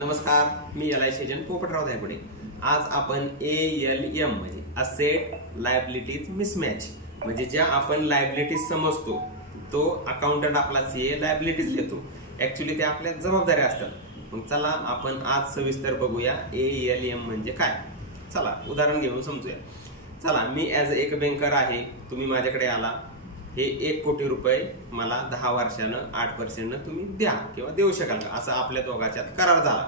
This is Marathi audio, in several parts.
नमस्कार, मी LIC एजंट पोपटराव धायगुडे। आज आपण ALM म्हणजे असेट लायबिलिटीज मिसमॅच म्हणजे ज्या आपण लायबिलिटीज समजतो तो अकाउंटंट आपला CA लायबिलिटीज लिहितो, ऍक्च्युअली ते आपल्या जबाबदाऱ्या असतात। मग चला आपण आज सविस्तर बघूया ALM म्हणजे काय। चला उदाहरण घेऊन समजूया। चला मी ऍज एक बँकर आहे, तुम्ही माझ्याकडे आला, हे 1 कोटी रुपये मला 10 वर्षानं 8% तुम्ही द्या किंवा देऊ शकाल का, असं आपल्या दोघांच्यात करार झाला।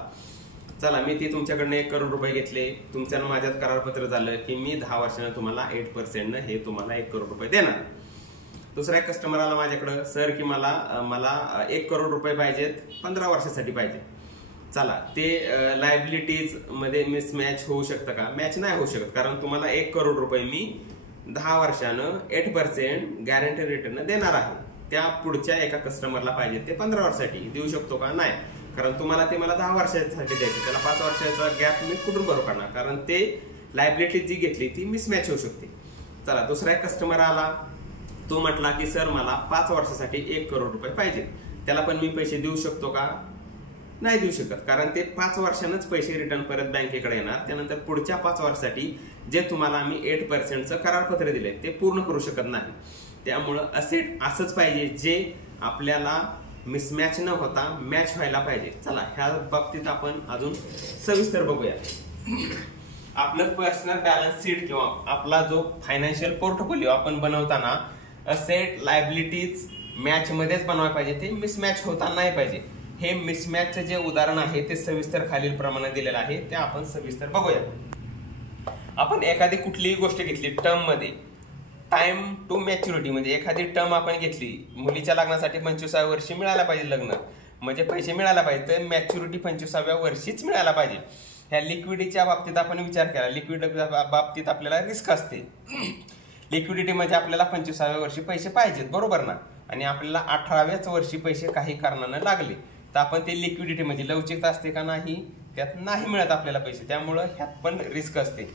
चला मी ती तुमच्याकडनं 1 करोड रुपये घेतले, तुमच्यानं माझ्यात करारपत्र झालं की मी 10 वर्षानं तुम्हाला 8% हे तुम्हाला 1 करोड रुपये देणार। दुसऱ्या कस्टमर आला माझ्याकडे, सर की मला 1 करोड रुपये पाहिजेत, 15 वर्षासाठी पाहिजे। चला ते लायबिलिटीज मध्ये मिसमॅच होऊ शकतं का? मॅच नाही होऊ शकत, कारण तुम्हाला 1 करोड रुपये मी 10 वर्षानं 8% गॅरंटी रिटर्न देणार आहे। त्या पुढच्या एका कस्टमरला पाहिजे ते 15 वर्षासाठी देऊ शकतो का? नाही, कारण तुम्हाला ते मला 10 वर्षासाठी द्यायचे, त्याला 5 वर्षाचा गॅप मी कुठून भरू करणार, कारण ते लायबिलिटी जी घेतली ती मिसमॅच होऊ शकते। चला दुसरा एक कस्टमर आला, तो म्हटला की सर मला 5 वर्षासाठी 1 करोड रुपये पाहिजे, त्याला पण मी पैसे देऊ शकतो का? नाही देऊ शकत, कारण ते 5 वर्षांनाच पैसे रिटर्न परत बँकेकडे येणार। त्यानंतर पुढच्या 5 वर्षासाठी जे तुम्हाला आम्ही 8%चं करारपत्र दिले ते पूर्ण करू शकत नाही। त्यामुळं असेट असंच पाहिजे जे आपल्याला मिसमॅच न होता मॅच व्हायला पाहिजे। चला ह्या बाबतीत आपण अजून सविस्तर बघूया। आपलं पर्सनल बॅलन्स शीट किंवा आपला जो फायनान्शियल पोर्टफोलिओ आपण बनवताना असेट लायबिलिटीज मॅच मध्येच बनवायला पाहिजे, ते मिसमॅच होता नाही पाहिजे। हे मिसमॅचचे जे उदाहरण आहे ते सविस्तर खालील प्रमाणे दिलेलं आहे, ते आपण सविस्तर बघूया। आपण एखादी कुठलीही गोष्ट घेतली टर्म मध्ये, टाइम टू मॅच्युरिटी म्हणजे एखादी टर्म आपण घेतली, मुलीच्या लग्नासाठी 25व्या वर्षी मिळायला पाहिजे लग्न, म्हणजे पैसे मिळायला पाहिजे, तर मॅच्युरिटी 25व्या वर्षीच मिळायला पाहिजे। ह्या लिक्विडिटीच्या बाबतीत आपण विचार केला, लिक्विडिटीच्या बाबतीत आपल्याला रिस्क असते। लिक्विडिटी म्हणजे आपल्याला 25व्या वर्षी पैसे पाहिजेत, बरोबर ना, आणि आपल्याला 18व्याच वर्षी पैसे काही कारणानं लागले तर आपण ते लिक्विडिटी म्हणजे लवचिकता असते का? नाही, त्यात नाही मिळत आपल्याला पैसे, त्यामुळं ह्यात पण रिस्क असते।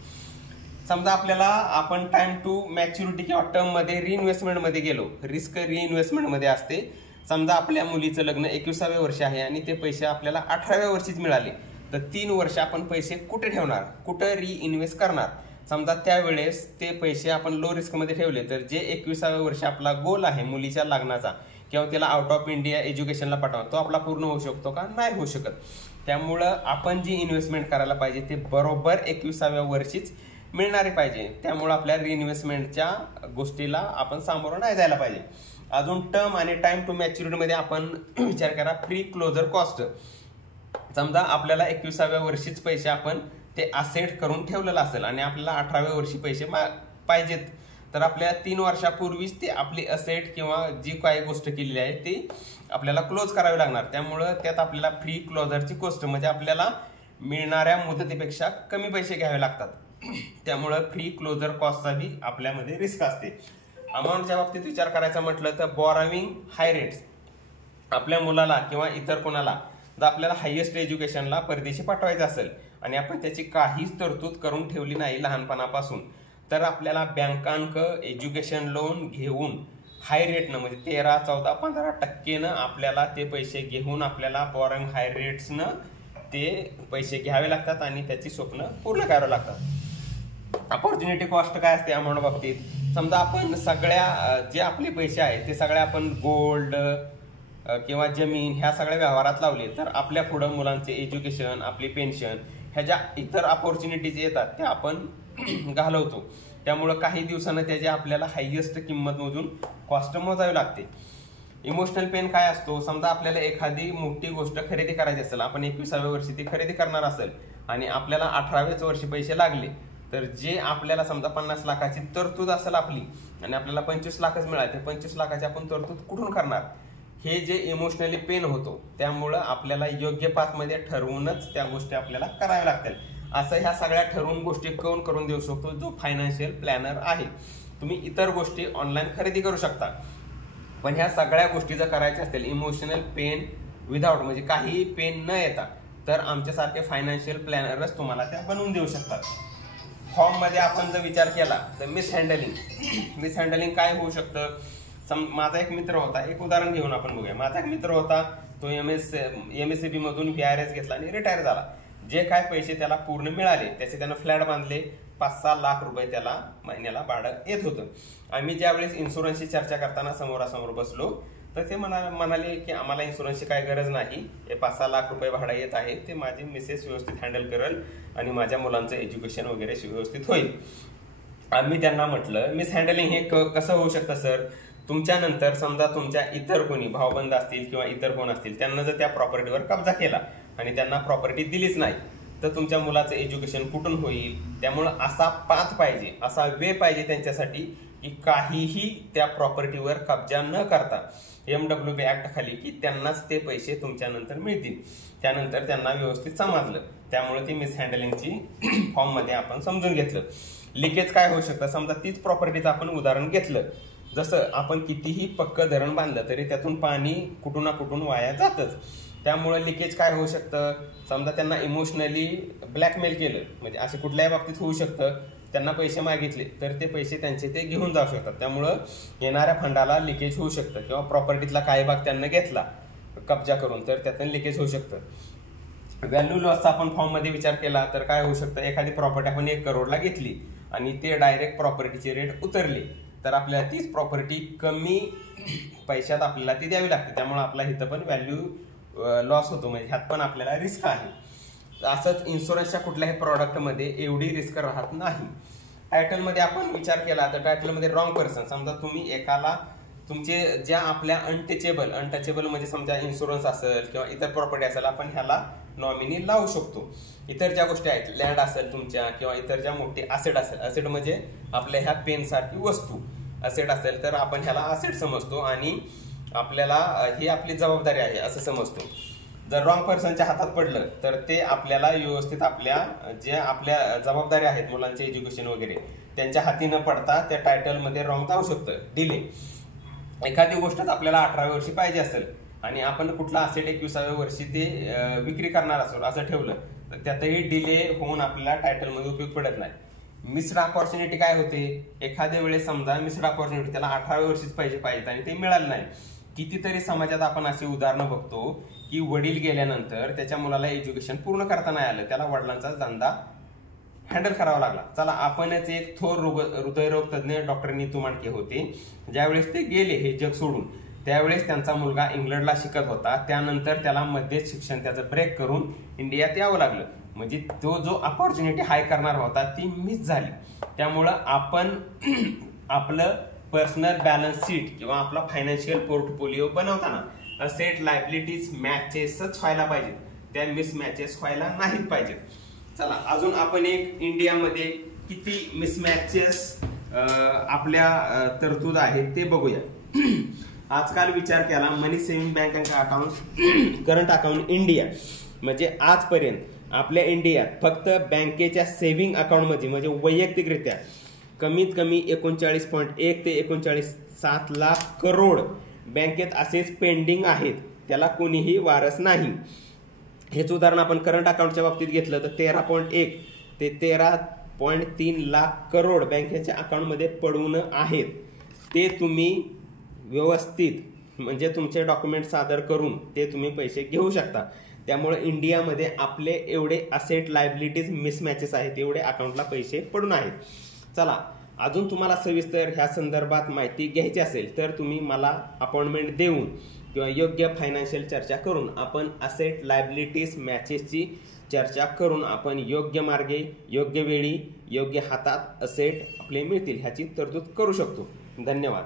समजा आपल्याला आपण टाइम टू मॅच्युरिटी किंवा टर्म मध्ये रिइन्व्हेस्टमेंट मध्ये गेलो, रिस्क रिइन्व्हेस्टमेंट मध्ये असते। समजा आपल्या मुलीचं लग्न 21व्या वर्षी आहे आणि ते पैसे आपल्याला 18व्या वर्षीच मिळाले, तर 3 वर्ष आपण पैसे कुठे ठेवणार, कुठे रिइन्व्हेस्ट करणार? समजा त्यावेळेस ते पैसे आपण लो रिस्क मध्ये ठेवले तर जे 21व्या वर्षी आपला गोल आहे मुलीच्या लग्नाचा किंवा त्याला आउट ऑफ इंडिया एज्युकेशनला पाठवा, तो आपला पूर्ण होऊ शकतो का? नाही होऊ शकत। त्यामुळं आपण जी इन्व्हेस्टमेंट करायला पाहिजे ते बरोबर 21व्या वर्षीच मिळणारे पाहिजे। त्यामुळे आपल्या रिइन्व्हेस्टमेंटच्या गोष्टीला आपण सामोरं नाही जायला पाहिजे। अजून टर्म आणि टाइम टू मॅच्युरिटी मध्ये आपण विचार करा प्री क्लोजर कॉस्ट। समजा आपल्याला 21व्या वर्षीच पैसे आपण ते असेट करून ठेवलेलं असेल आणि आपल्याला 18व्या वर्षी पैसे पाहिजेत, तर आपल्याला 3 वर्षापूर्वीच ते आपली असेट किंवा जी काही गोष्ट केलेली आहे ती आपल्याला क्लोज करावी लागणार। त्यामुळं त्यात आपल्याला फ्री क्लोजरची कॉस्ट म्हणजे आपल्याला मिळणाऱ्या मुदतीपेक्षा कमी पैसे घ्यावे लागतात, त्यामुळं फ्री क्लोजर कॉस्टचा बी आपल्यामध्ये रिस्क असते। अमाऊंटच्या बाबतीत विचार करायचा म्हटलं तर बॉरोविंग हाय रेट्स, आपल्या मुलाला किंवा इतर कोणाला जर आपल्याला हायेस्ट एज्युकेशनला परदेशी पाठवायचं असेल आणि आपण त्याची काहीच तरतूद करून ठेवली नाही लहानपणापासून, तर आपल्याला बँकांक एज्युकेशन लोन घेऊन हाय रेटनं म्हणजे 13, 14, 15% आपल्याला ते पैसे घेऊन आपल्याला बॉरोइंग हाय रेट्सनं ते पैसे घ्यावे लागतात आणि त्याची स्वप्न पूर्ण करावी लागतात। अपॉर्च्युनिटी कॉस्ट काय असते अमाऊंट बाबतीत? समजा आपण सगळ्या जे आपले पैसे आहेत ते सगळे आपण गोल्ड किंवा जमीन ह्या सगळ्या व्यवहारात लावले तर आपल्या पुढं मुलांचे एज्युकेशन, आपली पेन्शन, ह्या ज्या इतर अपॉर्च्युनिटीज येतात त्या आपण घालवतो, त्यामुळं काही दिवसांना त्याची आपल्याला हायेस्ट किंमत मोजून कॉस्ट मोजावी लागते। इमोशनल पेन काय असतो? समजा आपल्याला एखादी मोठी गोष्ट खरेदी करायची असेल, आपण 21व्या वर्षी ती खरेदी करणार असेल आणि आपल्याला 18व्याच वर्षी पैसे लागले, तर जे आपल्याला समजा 50 लाखाची तरतूद असेल आपली आणि आपल्याला 25 लाखच मिळाले, ते 25 लाखाची आपण तरतूद कुठून करणार? हे जे इमोशनली पेन होतो, त्यामुळं आपल्याला योग्य पाथमध्ये ठरवूनच त्या गोष्टी आपल्याला कराव्या लागतील। असं ह्या सगळ्या ठरवून गोष्टी कोण करून देऊ शकतो? जो फायनान्शियल प्लॅनर आहे। तुम्ही इतर गोष्टी ऑनलाईन खरेदी करू शकता, पण ह्या सगळ्या गोष्टी जर करायच्या असतील इमोशनल पेन विदाउट म्हणजे काही पेन न येता, तर आमच्यासारखे फायनान्शियल प्लॅनरच तुम्हाला त्या बनवून देऊ शकतात। फॉर्म मध्ये आपण जर विचार केला तर मिसहँडलिंग काय होऊ शकतं? माझा एक मित्र होता, एक उदाहरण घेऊन आपण बघूया. माझा एक मित्र होता, तो MSCB मधून VRS घेतला आणि रिटायर झाला. जे काय पैसे त्याला पूर्ण मिळाले त्याचे त्यानं फ्लॅट बांधले. 5-6 लाख रुपये त्याला महिन्याला भाडं येत होतं. आम्ही ज्यावेळेस इन्शुरन्सची चर्चा करताना समोरासमोर बसलो तर ते म्हणाले की आम्हाला इन्शुरन्सची काय गरज नाही, हे 5-6 लाख रुपये भाडं येत आहे, ते माझी मिसेस व्यवस्थित हँडल करेल आणि माझ्या मुलांचं एज्युकेशन वगैरे व्यवस्थित होईल. आम्ही त्यांना म्हटलं मिस हँडलिंग हे कसं होऊ शकतं सर? तुमच्यानंतर समजा तुमच्या इतर कोणी भावबंद असतील किंवा इतर कोण असतील, त्यांना जर त्या प्रॉपर्टीवर कब्जा केला आणि त्यांना प्रॉपर्टी दिलीच नाही तर तुमच्या मुलाचं एज्युकेशन कुठून होईल? त्यामुळं असा पाथ पाहिजे, असा वे पाहिजे त्यांच्यासाठी की काहीही त्या प्रॉपर्टीवर कब्जा न करता MWB ऍक्ट खाली की त्यांनाच ते पैसे तुमच्यानंतर मिळतील. त्यानंतर त्यांना व्यवस्थित समजलं, त्यामुळे ती मिसहँडलिंगची फॉर्म मध्ये आपण समजून घेतलं. लिकेज काय होऊ शकतं? समजा तीच प्रॉपर्टीचं आपण उदाहरण घेतलं, जसं आपण कितीही पक्क धरण बांधलं तरी त्यातून पाणी कुठून ना कुठून वाया जातच. त्यामुळे लिकेज काय होऊ शकतं? समजा त्यांना इमोशनली ब्लॅकमेल केलं, म्हणजे असं कुठल्याही बाबतीत होऊ शकतं. त्यांना पैसे मागितले तर ते पैसे त्यांचे ते घेऊन जाऊ शकतात. त्यामुळं येणाऱ्या फंडाला लिकेज होऊ शकतं किंवा प्रॉपर्टीतला काही भाग त्यांना घेतला कब्जा करून तर त्यातून लिकेज होऊ शकतं. व्हॅल्यू लॉसचा आपण फॉर्म मध्ये विचार केला तर काय होऊ शकतं? एखादी प्रॉपर्टी आपण 1 करोडला घेतली आणि ते डायरेक्ट प्रॉपर्टीचे रेट उतरले तर आपल्याला तीच प्रॉपर्टी कमी पैशात आपल्याला ती द्यावी लागते. त्यामुळे आपला इथं पण व्हॅल्यू लॉस होतो, म्हणजे ह्यात पण आपल्याला रिस्क आहे. असंच इन्शुरन्सच्या कुठल्याही प्रॉडक्टमध्ये एवढी रिस्क राहत नाही. टायटलमध्ये आपण विचार केला तर टायटलमध्ये रॉंग पर्सन, समजा तुम्ही एकाला तुमचे ज्या आपल्या अनटचेबल म्हणजे समजा इन्शुरन्स असेल किंवा इतर प्रॉपर्टी असेल, आपण ह्याला नॉमिनी लावू शकतो. इतर ज्या गोष्टी आहेत, लँड असेल तुमच्या किंवा इतर ज्या मोठी असेट असेल, असेट म्हणजे आपल्या ह्या पेन सारखी वस्तू असेट असेल तर आपण ह्याला असेट समजतो आणि आपल्याला ही आपली जबाबदारी आहे असं समजतो. जर रॉंग पर्सनच्या हातात पडलं तर ते आपल्याला व्यवस्थित आपल्या जबाबदारी आहेत मुलांचे एज्युकेशन वगैरे त्यांच्या हाती न पडता त्या टायटलमध्ये रॉंग जाऊ शकतं. डिले, एखादी गोष्टच आपल्याला 18व्या वर्षी पाहिजे असेल आणि आपण कुठला असेट 21व्या वर्षी ते विक्री करणार असो असं ठेवलं तर त्यातही डिले होऊन आपल्याला टायटलमध्ये उपयोग पडत नाही. मिस्ड अपॉर्च्युनिटी काय होते? एखाद्या वेळेस समजा मिस्ड अपॉर्च्युनिटी त्याला 18व्या वर्षीच पाहिजे आणि ते मिळालं नाही. कितीतरी समाजात आपण अशी उदाहरणं बघतो की वडील गेल्यानंतर त्याच्या मुलाला एज्युकेशन पूर्ण करता नाही आलं, त्याला वडिलांचा धंदा हँडल करावा लागला. चला, आपणच एक थोर हृदयरोग तज्ञ डॉक्टर नीतू मांडके होते. ज्यावेळेस ते गेले हे जग सोडून त्यावेळेस त्यांचा मुलगा इंग्लंडला शिकत होता. त्यानंतर त्याला मध्येच शिक्षण त्याचं ब्रेक करून इंडियात यावं लागलं. म्हणजे तो जो अपॉर्च्युनिटी हाय करणार होता ती मिस झाली. त्यामुळं आपण आपलं पर्सनल बॅलन्स शीट किंवा आपला फायनान्शियल पोर्टफोलिओ बनवताना असेट लायबिलिटीज मॅचेसच व्हायला पाहिजेत, त्या मिसमॅचेस व्हायला नाहीत पाहिजेत. चला, अजून आपण एक इंडियामध्ये किती मिसमॅचेस आपल्या तरतूद आहेत ते बघूया. आजकाल विचार केला मनी saving bank account current account India, म्हणजे आजपर्यंत आपल्या इंडियात फक्त बँकेच्या सेव्हिंग अकाउंटमध्ये म्हणजे वैयक्तिकरित्या कमीत कमी 39.1 ते 39.7 लाख करोड बँकेत असेच पेंडिंग आहेत, त्याला कोणीही वारस नाही. हेच उदाहरण आपण करंट अकाउंटच्या बाबतीत घेतलं तर 13.1 ते 13.3 लाख करोड बँकेच्या अकाउंटमध्ये पडून आहेत. ते तुम्ही व्यवस्थित म्हणजे तुमचे डॉक्युमेंट सादर करून ते तुम्ही पैसे घेऊ शकता. त्यामुळे इंडियामध्ये आपले एवढे असेट लायबिलिटीज मिसमॅचेस आहेत, एवढे अकाउंटला पैसे पडून आहेत. चला, अजून तुम्हाला सविस्तर ह्या संदर्भात माहिती घ्यायची असेल तर तुम्ही मला अपॉइंटमेंट देऊन किंवा योग्य फायनान्शियल चर्चा करून आपण असेट लायबिलिटीज मॅचेसची चर्चा करून आपण योग्य मार्गे योग्य वेळी योग्य हातात असेट आपले मिळतील ह्याची तरतूद करू शकतो. धन्यवाद.